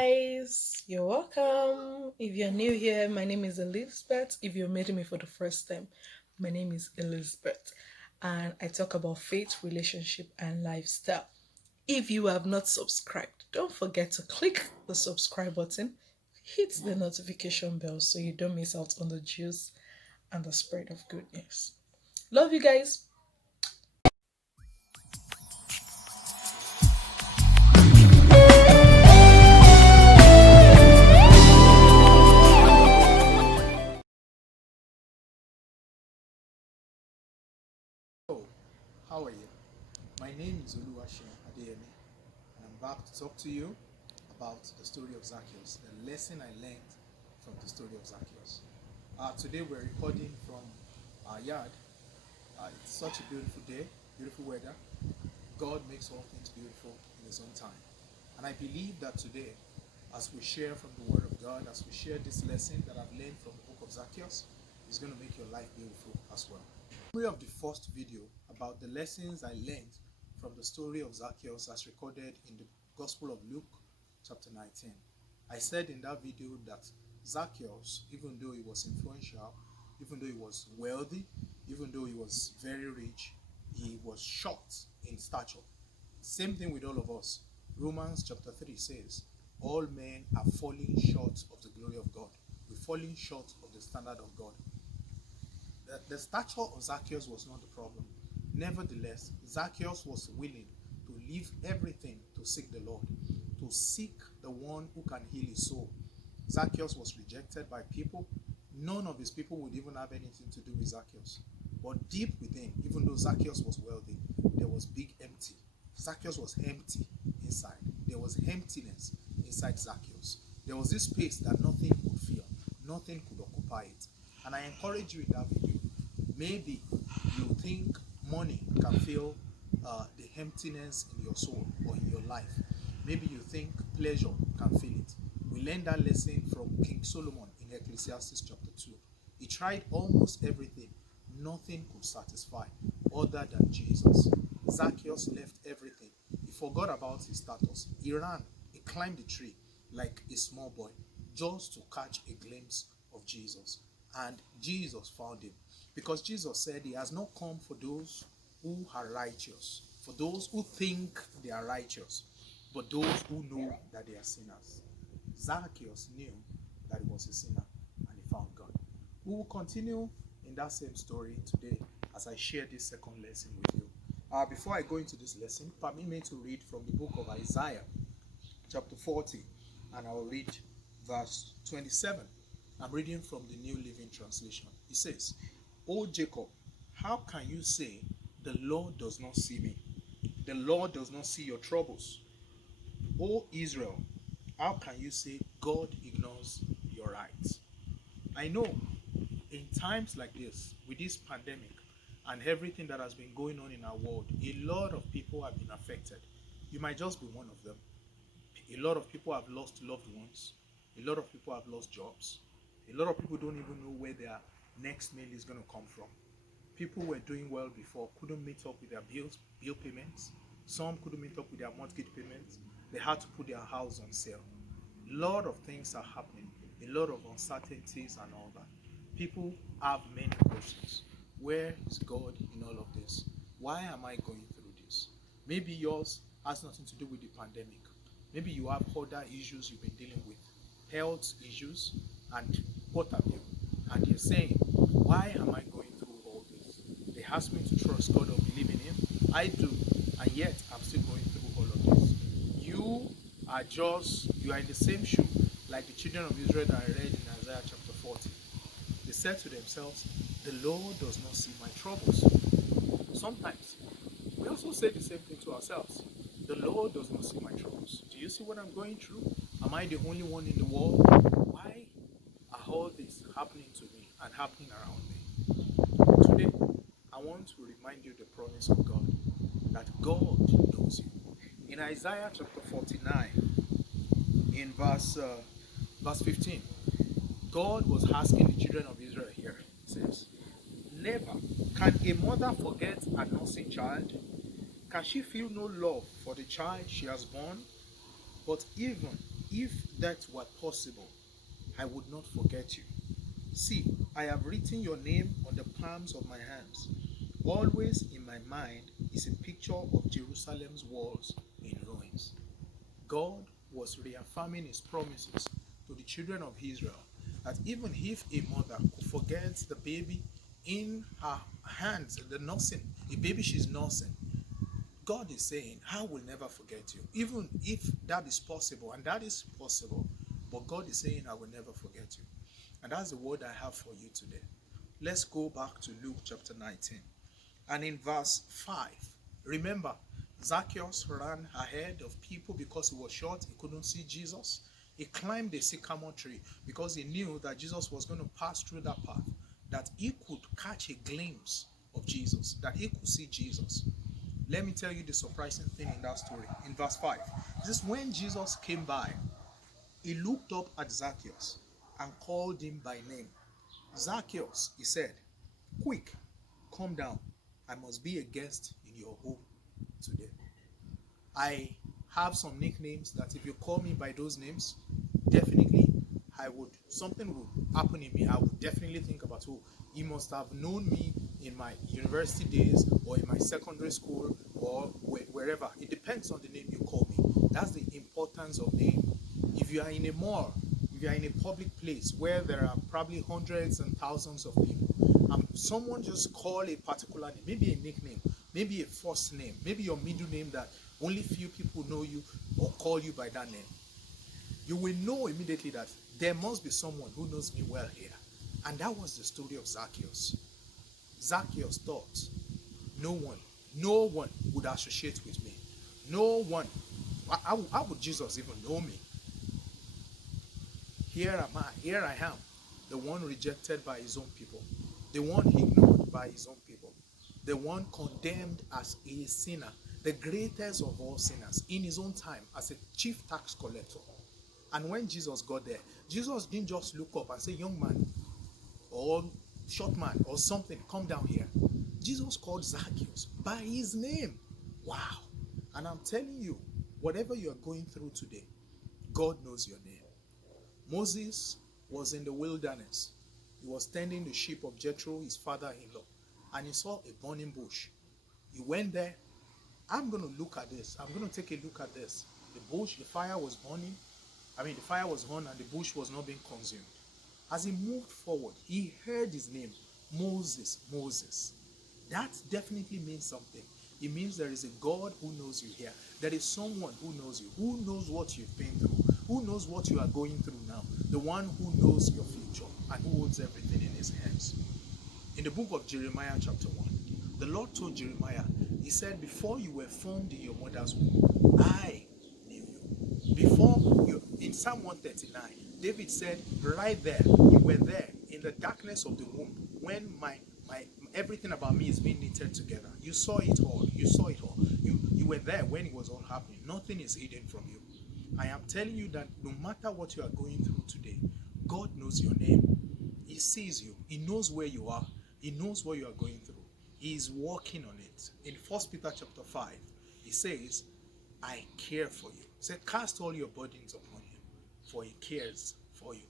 guys, you're welcome. If you're new here, my name is Elizabeth. If you're meeting me for the first time, my name is Elizabeth, and I talk about faith, relationship, and lifestyle. If you have not subscribed, don't forget to click the subscribe button, hit the notification bell so you don't miss out on the juice and the spread of good news. Love you guys. Hello, how are you? My name is Oluwaseun Adeyemi, and I'm back to talk to you about the story of Zacchaeus, the lesson I learned from the story of Zacchaeus. Today we're recording from our yard. It's such a beautiful day, beautiful weather. God makes all things beautiful in His own time. And I believe that today, as we share from the Word of God, as we share this lesson that I've learned from the book of Zacchaeus, is going to make your life beautiful as well. Summary of the first video about the lessons I learned from the story of Zacchaeus as recorded in the Gospel of Luke chapter 19. I said in that video that Zacchaeus, even though he was influential, even though he was wealthy, even though he was very rich, he was short in stature. Same thing with all of us. Romans chapter 3 says, all men are falling short of the glory of God. We're falling short of the standard of God. The stature of Zacchaeus was not the problem. Nevertheless, Zacchaeus was willing to leave everything to seek the Lord, to seek the one who can heal his soul. Zacchaeus was rejected by people. None of his people would even have anything to do with Zacchaeus. But deep within, even though Zacchaeus was wealthy, there was big empty. Zacchaeus was empty inside. There was emptiness inside Zacchaeus. There was this space that nothing could fill, nothing could occupy it. And I encourage you in that video, maybe you think money can fill the emptiness in your soul or in your life. Maybe you think pleasure can fill it. We learned that lesson from King Solomon in Ecclesiastes chapter 2. He tried almost everything. Nothing could satisfy other than Jesus. Zacchaeus left everything. He forgot about his status. He ran. He climbed the tree like a small boy just to catch a glimpse of Jesus. And Jesus found him. Because Jesus said he has not come for those who are righteous, for those who think they are righteous, but those who know that they are sinners. Zacchaeus knew that he was a sinner and he found God. We will continue in that same story today as I share this second lesson with you. Before I go into this lesson, permit me to read from the book of Isaiah, chapter 40, and I will read verse 27. I'm reading from the New Living Translation. It says, O Jacob, how can you say, the Lord does not see me? The Lord does not see your troubles. O Israel, how can you say, God ignores your rights? I know in times like this, with this pandemic and everything that has been going on in our world, a lot of people have been affected. You might just be one of them. A lot of people have lost loved ones. A lot of people have lost jobs. A lot of people don't even know where their next meal is going to come from. People were doing well before, couldn't meet up with their bill payments. Some couldn't meet up with their mortgage payments. They had to put their house on sale. A lot of things are happening. A lot of uncertainties and all that. People have many questions. Where is God in all of this? Why am I going through this? Maybe yours has nothing to do with the pandemic. Maybe you have other issues you've been dealing with, health issues, and what have you. And you're saying, why am I going through all this? They ask me to trust God or believe in Him. I do, and yet I'm still going through all of this. You are in the same shoe like the children of Israel that I read in Isaiah chapter 40. They said to themselves, the Lord does not see my troubles. Sometimes we also say the same thing to ourselves. The Lord does not see my troubles. Do you see what I'm going through? Am I the only one in the world? Why are all this happening to me and happening around me? Today, I want to remind you the promise of God, that God knows you. In Isaiah chapter 49, in verse 15, God was asking the children of Israel here. It says, never can a mother forget a nursing child. Can she feel no love for the child she has born? But even if that were possible, I would not forget you. See, I have written your name on the palms of my hands. Always in my mind is a picture of Jerusalem's walls in ruins. God was reaffirming his promises to the children of Israel that even if a mother could forget the baby in her hands, the nursing, a baby she's nursing, God is saying, I will never forget you. Even if that is possible, and that is possible, but God is saying, I will never forget you. And that's the word I have for you today. Let's go back to Luke chapter 19. And in verse 5, remember, Zacchaeus ran ahead of people because he was short, he couldn't see Jesus. He climbed a sycamore tree because he knew that Jesus was going to pass through that path, that he could catch a glimpse of Jesus, that he could see Jesus. Let me tell you the surprising thing in that story. In verse 5, this is when Jesus came by, he looked up at Zacchaeus and called him by name. Zacchaeus, he said, quick, come down. I must be a guest in your home today. I have some nicknames that if you call me by those names, definitely something would happen in me. I would definitely think about, oh, he must have known me in my university days or in my secondary school or wherever. It depends on the name you call me. That's the importance of name. If you are in a mall, if you are in a public place where there are probably hundreds and thousands of people, someone just call a particular name, maybe a nickname, maybe a first name, maybe your middle name that only few people know you or call you by that name, you will know immediately that there must be someone who knows me well here. And that was the story of Zacchaeus. Zacchaeus thought no one would associate with me. No one. How would Jesus even know me? Here am I, here I am, the one rejected by his own people, the one ignored by his own people, the one condemned as a sinner, the greatest of all sinners in his own time as a chief tax collector. And when Jesus got there, Jesus didn't just look up and say, young man, or short man, or something, come down here. Jesus called Zacchaeus by his name. Wow. And I'm telling you, whatever you are going through today, God knows your name. Moses was in the wilderness. He was tending the sheep of Jethro, his father-in-law, and he saw a burning bush. He went there. I'm going to look at this. I'm going to take a look at this. The bush, the fire was burning. The fire was on and the bush was not being consumed. As he moved forward, he heard his name, Moses, Moses. That definitely means something. It means there is a God who knows you here. There is someone who knows you, who knows what you've been through, who knows what you are going through now, the one who knows your future and who holds everything in his hands. In the book of Jeremiah chapter 1, the Lord told Jeremiah, he said, before you were formed in your mother's womb, I knew you. Before you, in Psalm 139, David said, right there, you were there in the darkness of the womb when my everything about me is being knitted together. You saw it all. You saw it all. You were there when it was all happening. Nothing is hidden from you. I am telling you that no matter what you are going through today, God knows your name. He sees you. He knows where you are. He knows what you are going through. He is working on it. In 1 Peter chapter 5, he says, I care for you. He said, cast all your burdens upon him, for he cares for you.